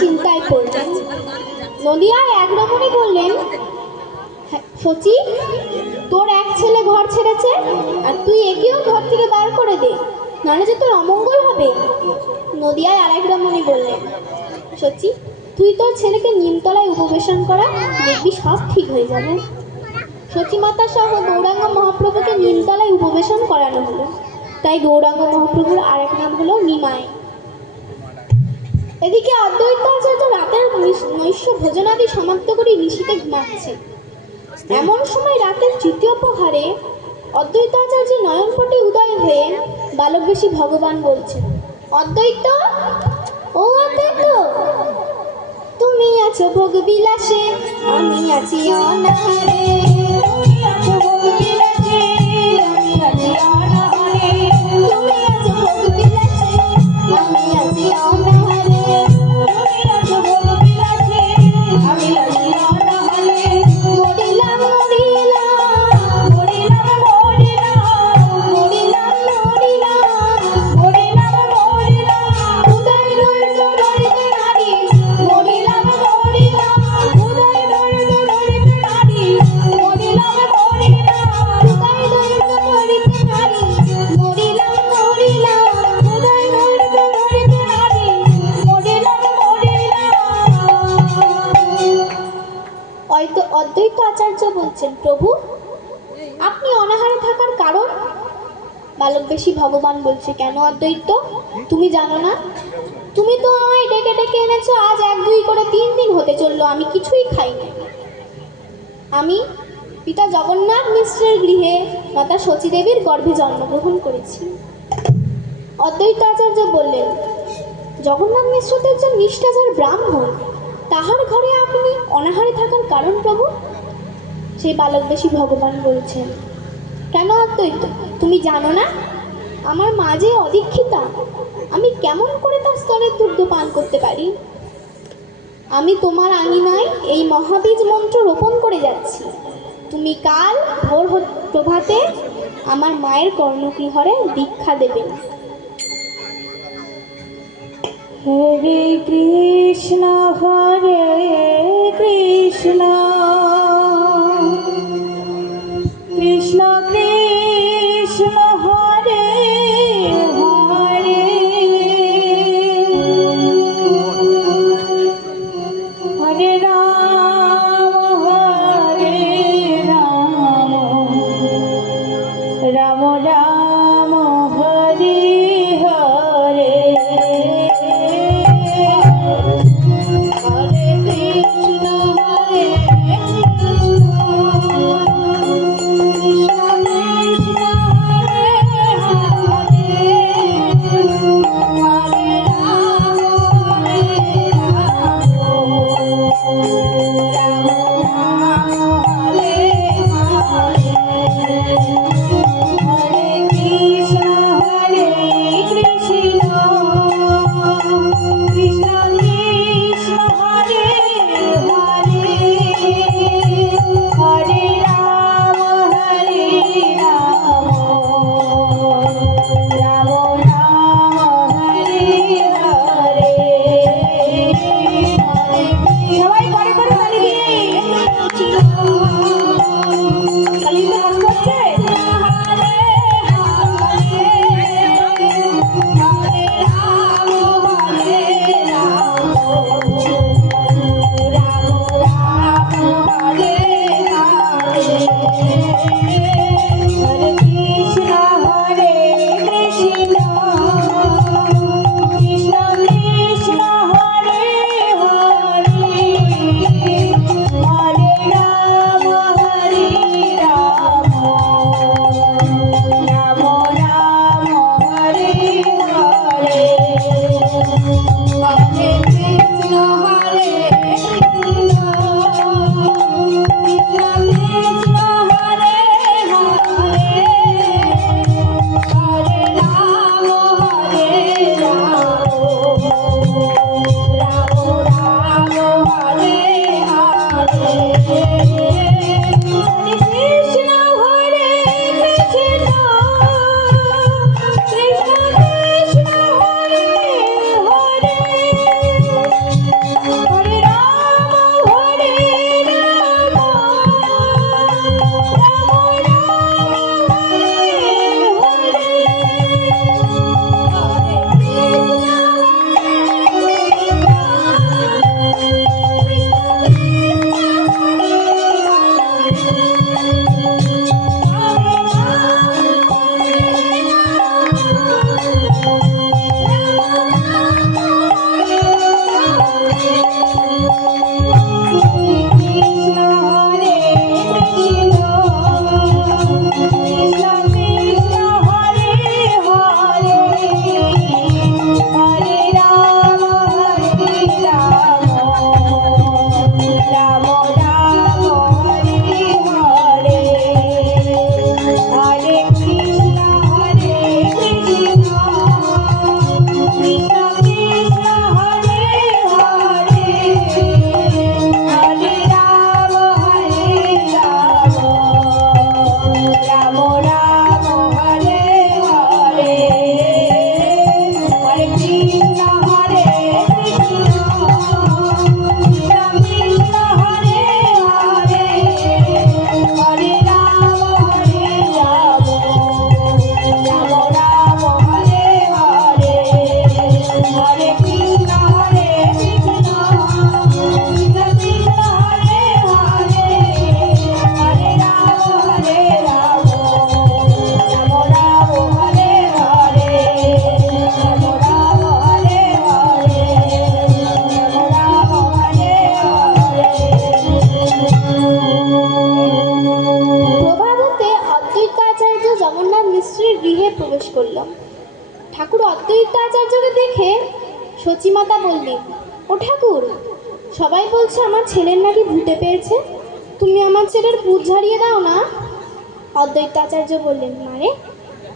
চিন্তায় পড়লেন। নদিয়ার এক রমণী বললেন, শচী, তোর এক ছেলে ঘর ছেড়েছে, আর তুই একেও ঘর থেকে বার করে দে, নাহলে যে তোর অমঙ্গল হবে। নদিয়ায় আর এক রমণী বললেন, শচী, তুই তোর ছেলেকে নিমতলায় উপবেশন করা, দেখবি সব ঠিক হয়ে যাবে। সচিমাতা সহ গৌরাঙ্গ মহাপ্রভুকে নিমতলায় উপবেশন করানো হলো। তাই গৌরাঙ্গ মহাপ্রভুর আরেক নাম হলো নিমাই। এদিকে অদ্বৈতাচার্য রাতের নৈশ ভোজনাদি সমাপ্ত করে নিশীতে ঘুমাচ্ছে। এমন সময় রাতের তৃতীয় প্রহারে অদ্বৈতাচার্যের নয়নপটে উদয় হয়ে বালকবেশী ভগবান বলছেন, অদ্বৈত, ও অদ্বৈত, তুমি আছো ভোগ বিলাসে, আমি আছি অনাহারে। তুমি আছো ভোগ বিলাসে, আমি আছি অনাহারে। তুমি আছো ভোগ বিলাসে, আমি আছি অনাহারে। তুমি আছো ভোগ বিলাসে, আমি আছি অনাহারে। মরিলাম মরিলাম, মরিলাম মরিলাম, মরিলাম মরিলাম, মরিলাম মরিলাম, উদয় রইল রইতে নারী, মরিলাম মরিলাম, উদয় রইল রইতে নারী, মরিলাম মরিলাম, উদয় রইল রইতে নারী, মরিলাম মরিলাম, উদয় রইল রইতে নারী, মরিলাম মরিলাম। অদ্বৈত আচার্য বলছেন, প্রভু, আপনি অনাহারে থাকার কারণ? বালকবেশী ভগবান বলছে, কেন অদ্বৈত, তুমি জানো না? তুমি তো আমায় ডেকে ডেকে এনেছো, আজ 1-2 করে 3 দিন হতে চললো, আমি কিছুই খাইনি। আমি পিতা জগন্নাথ মিশ্রের গৃহে মাতা শচী দেবীর গর্ভে জন্মগ্রহণ করেছি। অদ্বৈত আচার্য বললেন, জগন্নাথ মিশ্র তো একজন নিষ্ঠাচার ব্রাহ্মণ, তাহার ঘরে আপনি অনাহারে থাকার কারণ প্রভু? সেই বালকবেশী ভগবান বলছেন, কেন অদ্বৈত, তুমি জানো না? আমার মা যে অদীক্ষিতা, আমি কেমন করে তার স্তনের দুগ্ধ পান করতে পারি? আমি তোমার আঙিনায় এই মহাবীজ মন্ত্র রোপণ করে যাচ্ছি। তুমি কাল ভোর প্রভাতে আমার মায়ের কর্ণকুহরে দীক্ষা দেবে। হরে কৃষ্ণ হরে কৃষ্ণ, কৃষ্ণ কৃষ্ণ হরে হরে, হরে রাম হরে রাম, রাম রাম হরে হরে। প্রবেশ করল। ঠাকুর অদ্বৈত আচার্যকে দেখে সচিমাতা বললেন, ও ঠাকুর, সবাই বলছে আমার ছেলের নাকি ভূতে পেয়েছে, তুমি আমার ছেলের ভূত ঝাড়িয়ে দাও না। অদ্বৈত আচার্য বললেন, মারে,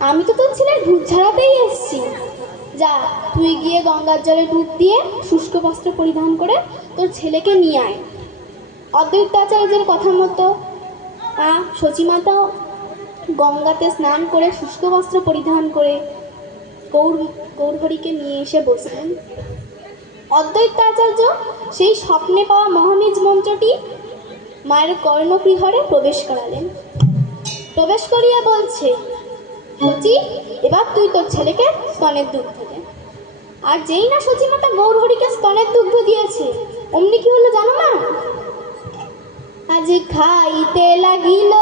আমি তো তোর ছেলের ভূত ঝাড়াতেই এসেছি। যা, তুই গিয়ে গঙ্গার জলে ডুব দিয়ে শুষ্ক বস্ত্র পরিধান করে তোর ছেলেকে নিয়ে আয়। অদ্বৈত আচার্যের কথা মতো সচিমাতা গঙ্গাতে স্নান করে শুষ্ক বস্ত্র পরিধান করে গৌরহরিকে নিয়ে এসে বসলেন। অদ্বৈত আচার্য সেই স্বপ্নে পাওয়া মহানিজ মন্ত্রটি মায়ের কর্ণগৃহরে প্রবেশ করালেন। প্রবেশ করিয়া বলছে, সচি, এবার তুই তোর ছেলেকে স্তনের দুগ্ধ দে। আর যেই না সচিমাতা গৌরহরিকে স্তনের দুগ্ধ দিয়েছে, অমনি কি হলো জানো না? আজ খাইতে লাগিল,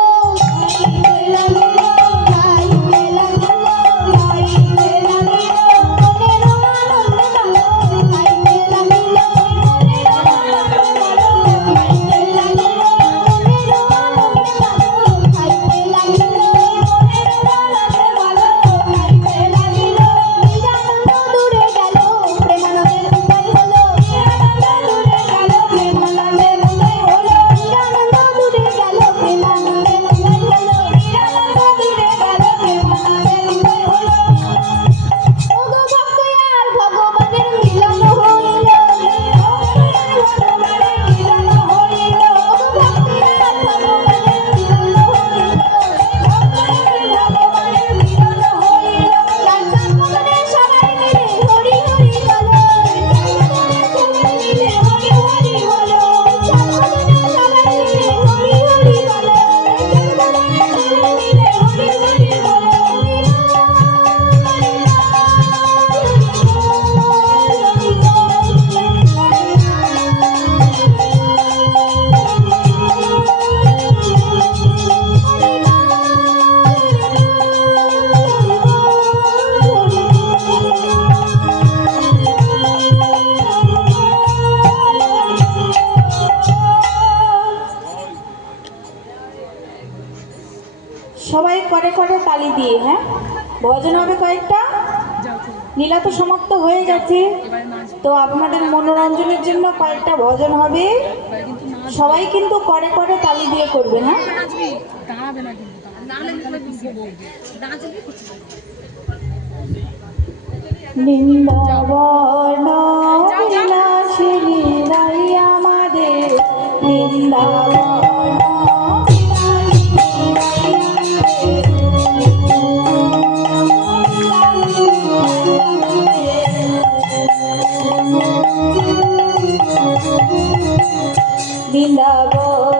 সবাই করে করে তালি দিয়ে, হ্যাঁ, ভজন হবে কয়েকটা। লীলা তো সমাপ্ত হয়ে গেছে, তো আপনাদের মনোরঞ্জনের জন্য কয়েকটা ভজন হবে। সবাই কিন্তু করে করে তালি দিয়ে করবে, হ্যাঁ। বৃন্দাবন বিলাসিনী রাই আমাদের বৃন্দাবন। বৃন্দাবন